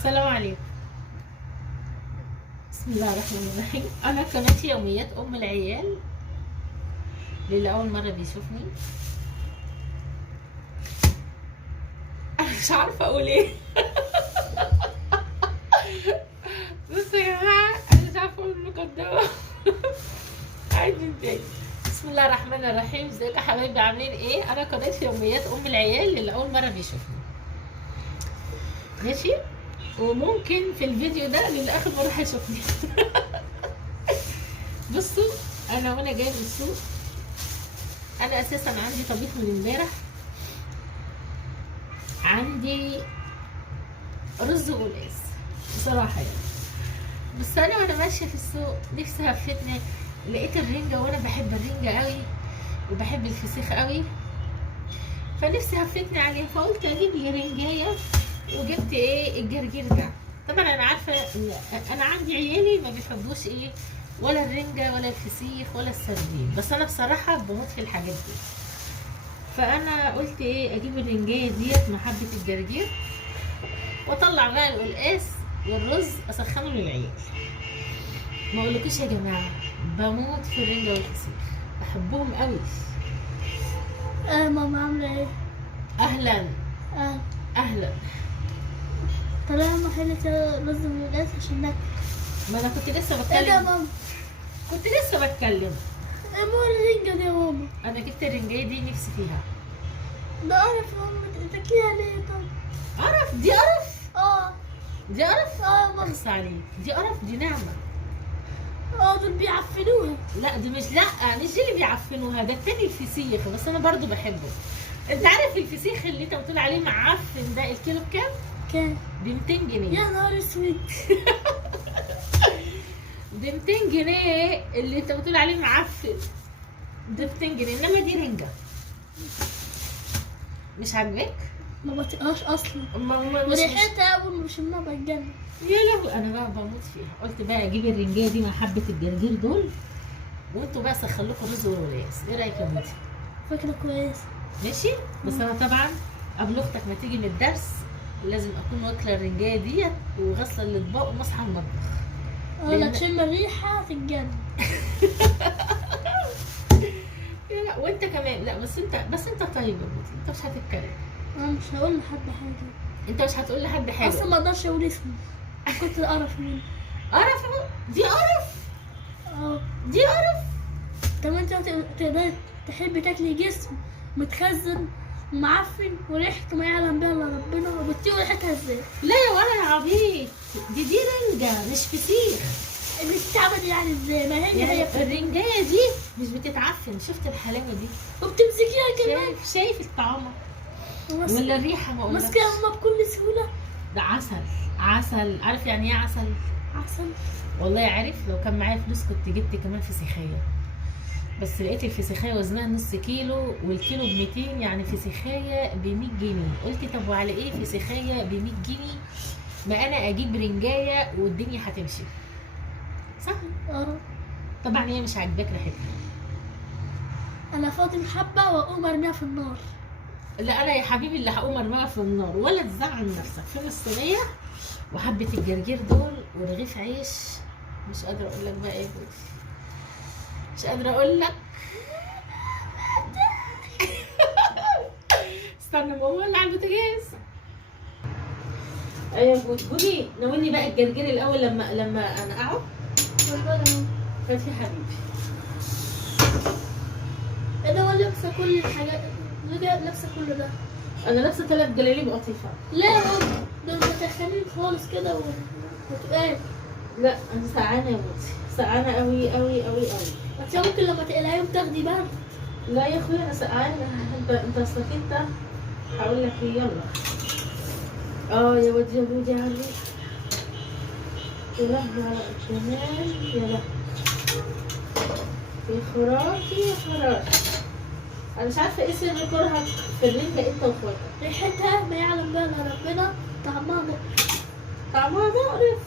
السلام عليكم. بسم الله الرحمن الرحيم. انا قناتي يوميات ام العيال للي اول مره بيشوفني. انا مش عارفه اقول ايه. بصوا يا جماعه، انا مش عارفه اقول المقدمه. عايز من تاني. بسم الله الرحمن الرحيم. ازيكم يا حبايبي، عاملين ايه؟ انا قناتي يوميات ام العيال للي اول مره بيشوفني، ماشي؟ وممكن في الفيديو ده للي اخر مره هيشوفني. بصوا، انا وانا جايه من السوق، انا اساسا عندي طبيخ من امبارح، عندي رز وقلقاس بصراحه يعني. بس انا وانا ماشيه في السوق نفسي هفتني، لقيت الرنجه وانا بحب الرنجه قوي وبحب الفسيخ قوي، فنفسي هفتني عليها، فقلت اجيب لي رنجايه، وجبت ايه؟ الجرجير ده. طبعا انا عارفه انا عندي عيالي ما بيحبوش ايه، ولا الرنجه ولا الفسيخ ولا السردين، بس انا بصراحه بموت في الحاجات دي. فانا قلت ايه، اجيب الرنجايه ديت مع حبه الجرجير، واطلع بقى القلقاس والرز اسخنه للعيال. ما اقولكوش يا جماعه، بموت في الرنجه والفسيخ، بحبهم قوي. ماما عاملة ايه؟ اهلا اهلا. طلعنا محلة رز بالقلقاس عشان ناكل. ما انا كنت لسه ايه ده يا بتكلم، ماما؟ كنت لسه بتكلم. ايه مو الرنجة دي يا ماما؟ انا جبت الرنجايه دي نفسي فيها. ده قرف يا ماما، تاكليها ليه طب؟ قرف؟ دي قرف؟ اه دي قرف؟ اه يا ماما. اخص عليك، دي قرف، دي نعمه. دول بيعفنوها. لا دي مش، لا مش دي اللي بيعفنوها، ده التاني الفسيخ، بس انا برضو بحبه. انت عارف الفسيخ اللي انت بتقول عليه معفن ده الكيلو بكام؟ كام؟ ب 200 جنيه. يا نهار اسود. ب 200 جنيه اللي انت بتقول عليه معفن ده 200 جنيه، انما دي رنجه. مش عاجباك؟ ما بطيقهاش اصلا، مش وريحتها اول ما بشمها بتجنن. يا لهوي، انا بقى بموت فيها. قلت بقى اجيب الرنجايه دي مع حبه الجرجير دول، وانتوا بقى سخن لكم رز وقلقاس. ايه رايك يا بنتي؟ فكرة كويسة. ماشي. بس انا طبعا قبل اختك ما تيجي من الدرس لازم اكون واكله الرنجايه ديت وغسله الاطباق ومصحى المطبخ. لا تشم الريحة تتجنن. لا وانت كمان، لا بس انت طيب يا بنتي، انت مش هتتكلم. انا مش هقول لحد حاجة. انت مش هتقول لحد حاجه اصلا ما اقدرش اقول اسمه، كنت القرف منه. قرف؟ دي قرف، اه دي قرف. طب انت تقدري تحبي تاكلي جسم متخزن معفن وريحته ما يعلم بها الا ربنا، وبتطيق ريحتها ازاي؟ لا يا ولا يا عبيط، دي رنجه مش فسيخ. بتتعمل يعني ازاي؟ ما هي يعني هي الرنجايه دي مش بتتعفن، شفت الحلاوه دي؟ وبتمسكيها كمان. شايف الطعامه ولا الريحه؟ ما اقولكش. ماسكاها هما بكل سهوله. ده عسل عسل. عارف يعني ايه عسل؟ عسل. والله عارف، لو كان معايا فلوس كنت جبت كمان فسيخيه، بس لقيت الفسيخيه وزنها نص كيلو، والكيلو ب 200، يعني فسيخيه ب 100 جنيه. قلت طب وعلى ايه فسيخيه ب 100 جنيه؟ ما انا اجيب رنجايه والدنيا هتمشي، صح؟ طبعا هي مش عاجباك ريحتها. انا فاضل حبه واقوم ارميها في النار. لا انا يا حبيبي اللي هقوم ارميها في النار، ولا تزعل نفسك. فين الصينيه وحبه الجرجير دول ورغيف عيش؟ مش قادره اقول لك بقى ايه، مش قادره اقول لك. استنى ماما اللي على البوتاجاز. ايوه بودي، ناولني بقى الجرجير الاول لما انقعه. فات يا حبيبي. انا هو لابسه كل الحاجات، لابسه كل ده. انا لابسه 3 جلاليب قطيفه. لا يا بابا، دول متخنين خالص كده وتقال. لا انا سقعانه يا بودي، سقعانه قوي قوي قوي قوي. بس ممكن لما تقلعيهم تاخدي برد. لا يا اخويا انا سقعانه. انت اصلك انت هقول لك ايه، يلا. يا واد يا بودي علي، يا لهوي على الجمال، يا لهوي يا خرافي يا خرافي. انا مش عارفه ايه سر كرهك في الرنجه انت واخواتك. ريحتها ما يعلم بها الا ربنا، طعمها مقرف. طعمها مقرف.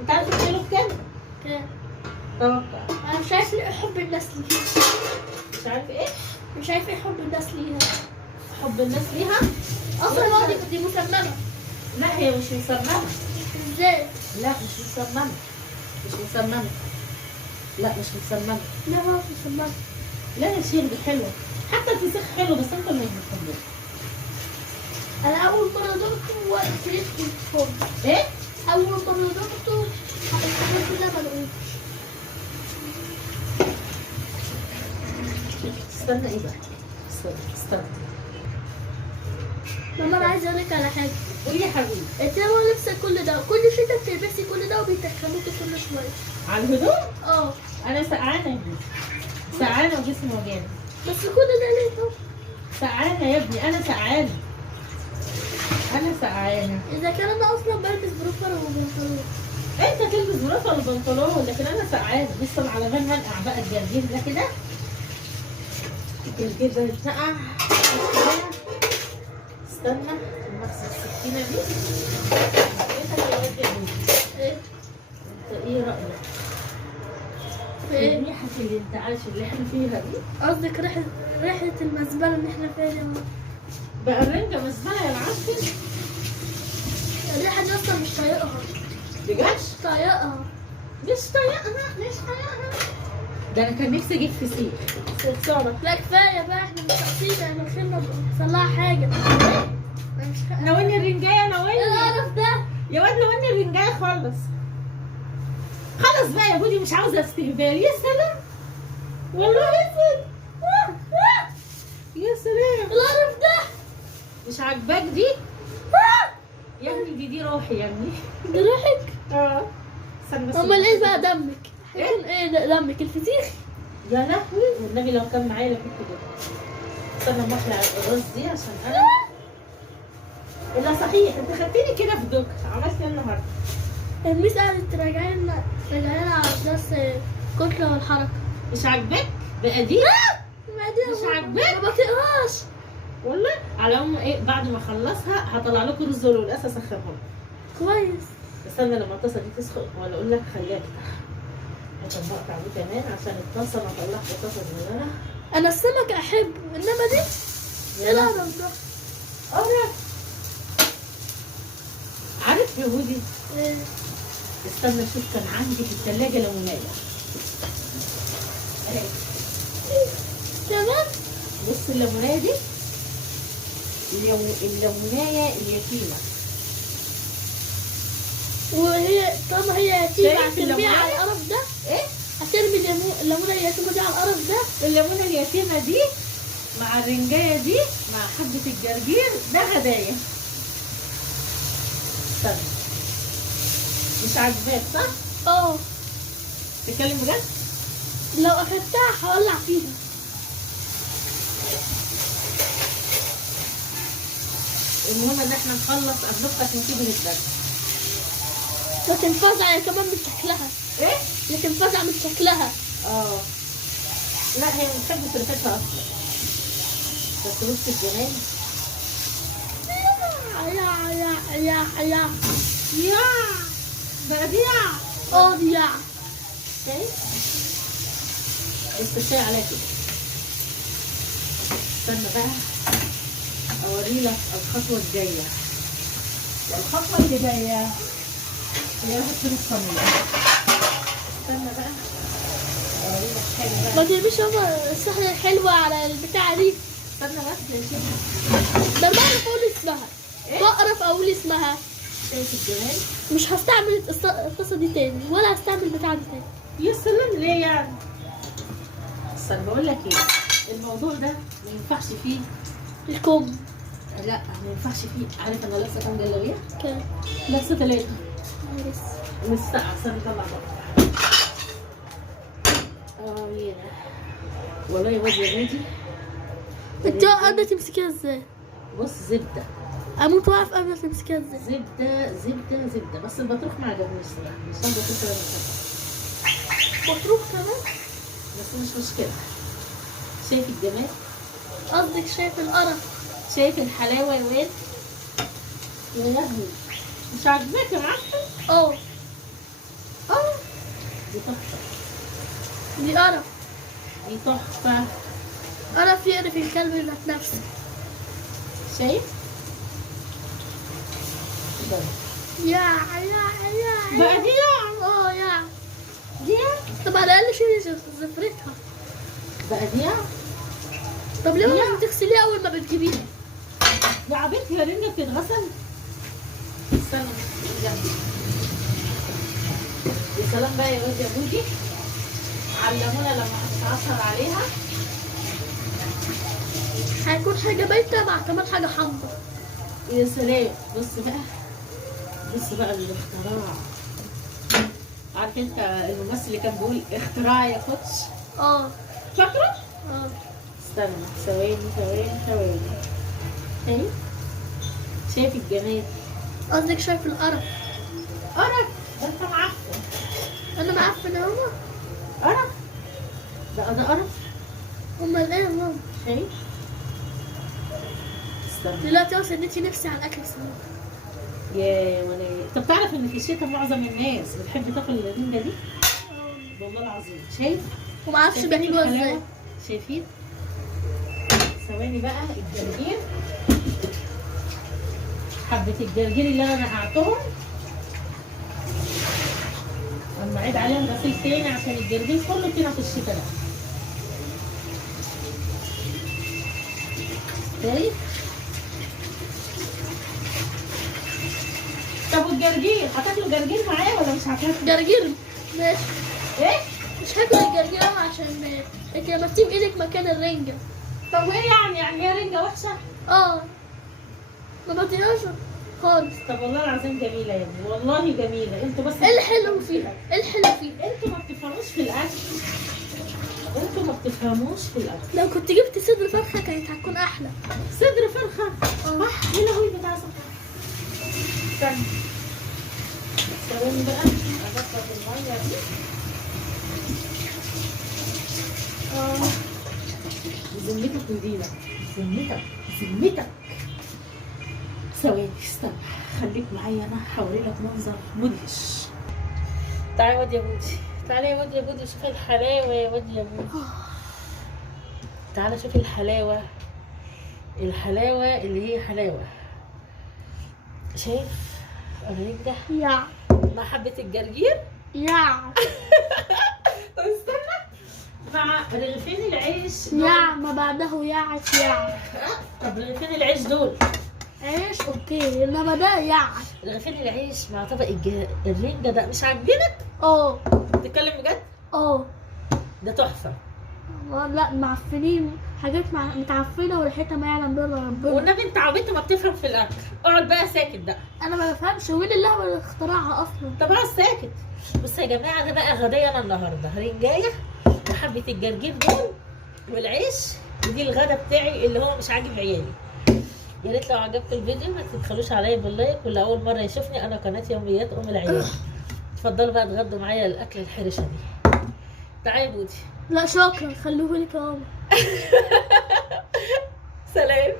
انت عارف الكيلو بكام؟ كام؟ توقع. انا مش عارفه ايه حب الناس ليها. مش عارف ايه؟ مش عارفه ايه حب الناس ليها. حب الناس ليها؟ اصلا دي مسممه. لا هي مش مسممه. ازاي؟ لا مش مسممه. مش مسممه. لا مش مسممه. لا ما في سماعة. لا يا شيخ دي حلوه، حتى الفسيخ حلو بس انت اللي مش بتحبه. انا اول مرة دقته وقت فريق الفرن. ايه؟ اول مرة دقته الحاجات كلها ما دقتش. استنى ايه بقى؟ استنى. ماما انا عايزه اقول لك على حاجه. قولي يا حبيبي. انت لما لابسه كل ده كل شتا بتلبسي كل ده وبيتخنوكي كل شويه. على الهدوء؟ اه انا سقعانه يا ابني، سقعانه وجسمي وجعني. بس كل ده ليه طب؟ سقعانه يا ابني، انا سقعانه. انا سقعانه. اذا كان انا اصلا بلبس بروفر وبنطلون. انت تلبس برافه والبنطلون لكن انا سقعانه لسه على بال هنقع بقى الجرجير ده كده. الجرجير ده يتنقع. استنى نغسل السكينه دي. انت يا واد يا بنتي، ايه؟ انت ايه رايك في ايه؟ ريحه الانتعاش اللي احنا فيها دي؟ قصدك ريحه المزبله اللي احنا فيها دي. بقى الرنجه مزبله يا العسل. الريحه دي اصلا مش طايقها. بجد؟ مش طايقها. مش طايقها. ده انا كان نفسي اجيب فسيخ. صرصارة. لا كفايه بقى احنا مش ناقصين احنا داخلين نصلح حاجه. أنا مش ناولني الرنجايه ايه ناولني. القرف ده؟ يا واد ناولني الرنجايه خالص. خلاص بقى يا بودي مش عاوزه استهبال. يا سلام والله اسود. يا سلام القرف ده؟ مش عاجباك دي يا ابني؟ دي روحي يا ابني. ده روحك؟ اه استنى بس. امال ايه بقى دمك؟ هيكون ايه ده دمك؟ الفسيخ؟ يا لهوي والنبي لو كان معايا لكنت جبت. استنى اما اخلع الراس دي عشان انا. لا صحيح انت خدتني كده في دوك. عملت ايه النهارده؟ الميس قعدت تراجعينا على درس الكتلة والحركة. مش عاجباك بقى دي؟ مش عاجباك؟ ما بطيقهاش والله على العموم ايه، بعد ما اخلصها هطلع لكم رز والقلقاس اسخنهم. كويس. استنى لما الطاسه دي تسخن ولا اقول لك خليها كده. عشان بقطع دي كمان عشان الطاسه ما اطلعش طاسه صغيره. انا السمك احب انما دي ايه القرف ده؟ قرف. عارف يا هودي؟ ايه؟ استنى اشوف كان عندي في الثلاجه ليمونيه. اهي كمان؟ بص الليمونيه دي، الليمونيه اليتيمه. وهي طالما هي يتيمة شايف هترميها الليمونية؟ على القرف ده؟ ايه؟ هترمي الليمونة اليتيمة دي على القرف ده؟ الليمونه اليتيمه دي مع الرنجايه دي مع حبه الجرجير ده هدايا. استنى مش عاجباك صح؟ اه تتكلم بجد؟ لو اخدتها هولع فيها. المهم ان احنا نخلص قبلك عشان تيجي الدرس. لكن فزعة كمان من شكلها. ايه؟ لكن فزعة من شكلها. اه لا هي ما بتحبش ريحتها اصلا. بس بص الجمال. يا يا بديع. اه دي شايف؟ بس الشاي عليا كده. استنى بقى اوري لك الخطوه الجايه. الخطوه اللي جايه هي هتكون الصينيه. استنى بقى اوري لك حاجه ما بقى. ترميش هما السحلة الحلوة على البتاعة دي. استنى بس يا شيخ. ده بعرف اقول اسمها. إيه؟ بعرف اقول اسمها. شايف الجمال؟ مش هستعمل القصة دي تاني ولا هستعمل البتاعة دي تاني. يا سلام ليه يعني؟ استنى بقول لك ايه، الموضوع ده ما ينفعش فيه. الكم لا ما ينفعش فيه. عارف انا لابسه كام جلابيه؟ كام؟ لابسه 3 بس والساعه استنى اطلع بقى. يا والله يا واد يا نادي. انت قادرة تمسكيها ازاي؟ بص زبده اموت واقف قبل تمسكيها ازاي؟ زبده بس البطروخ ما عجبنيش صراحه. مش عارفه كنت مطروح كمان؟ بس مش مشكله. شايف الجمال؟ قصدك شايف القرف؟ شايف الحلاوه يا واد؟ يا لهوي مش عاجباك يا معفن؟ اه دي تحفه. دي قرف. دي تحفه. قرف يقرف الكلب ذات نفسه. شايف؟ يا بقى دي يا اه يا دي طب على الاقل شيلي زفرتها. بقى دي طب ليه يا. ما بتغسليها اول ما بتجيبيها؟ يا عبيط هي رنجة بتتغسل؟ استنى جنبي. يا سلام بقى يا واد يا بوجي، علمونا لما هتتعصر عليها هيكون حاجه بايته مع كمان حاجه حمرا. يا سلام. بص بقى، بص بقى الاختراع. عارف انت الممثل اللي كان بيقول اختراع يا كوتش؟ اه فاكره؟ اه استنى ثواني ثواني. اهي شايف الجمال؟ قصدك شايف القرف؟ قرف؟ ده انت معفن. انا معفنه اهو. قرف؟ ده قرف. امال ايه يا ماما؟ شايف؟ استنى دلوقتي اصلا اديتي نفسي على الاكل السمك. يا ولا. طب تعرف ان في الشتاء معظم الناس بتحب تاكل الرنجة دي؟ والله العظيم. شايف؟ ومعرفش شايفين بياكلوها الحلاوة؟ ازاي. شايفين؟ ثواني بقى الجرجير، حبة الجرجير اللي انا نقعتهم اما اعيد عليهم غسيل تاني عشان الجرجير كله كده في الشتاء ده. شايف؟ طب والجرجير هتاكلوا جرجير معايا ولا مش هتاكلوا؟ جرجير ماشي. ايه؟ مش هاكل الجرجير أوي عشان انت لما تسيب ايدك مكان الرنجة. طب وايه يعني هي رنجة وحشة؟ اه ما بطيقهاش خالص. طب والله العظيم جميلة يا ابني، والله جميلة. انتوا بس ايه الحلو فيها؟ ايه الحلو فيها؟ انتوا ما بتفهموش في الاكل، انتوا ما بتفهموش في الاكل. لو كنت جبت صدر فرخة كانت هتكون احلى. صدر فرخة؟ اه ايه لهوي بتاع صدر. استنى ثواني بقى اظبط المية دي. ذمتك ودينك، ذمتك. ثواني استنى، خليك معايا انا هوريلك منظر مدهش. تعالى يا واد يا بودي، تعالى يا واد يا بودي شوف الحلاوة يا واد يا بودي. تعالى شوف الحلاوة، الحلاوة اللي هي حلاوة. شايف الرنجة يا مع حبة الجرجير؟ يا طب استنى، مع رغيفين العيش يا ما بعده يا طب رغيفين العيش دول، عيش اوكي انما ده يا رغيفين العيش مع طبق الرنجة ده مش عاجبينك؟ اه تتكلم بجد؟ اه ده تحفة. لا معفنين حاجات متعفنه وريحتها ما يعلم بها الا ربنا. والنبي انت عبيط ما بتفهم في الاكل، اقعد بقى ساكت بقى. انا ما بفهمش وين اللي هو اللي اخترعها اصلا. طب اقعد ساكت. بصوا يا جماعه، ده بقى غدايا انا النهارده، رنجايه وحبه الجرجير دول والعيش، ودي الغدا بتاعي اللي هو مش عاجب عيالي. يا ريت لو عجبكم الفيديو ما تبخلوش عليا باللايك، واللي اول مره يشوفني انا قناه يوميات ام العيال. اتفضلوا بقى اتغدوا معايا الاكل الحرشه دي. تعالي يا بودي. لا شكرا خلوه لك يا ماما. سلام.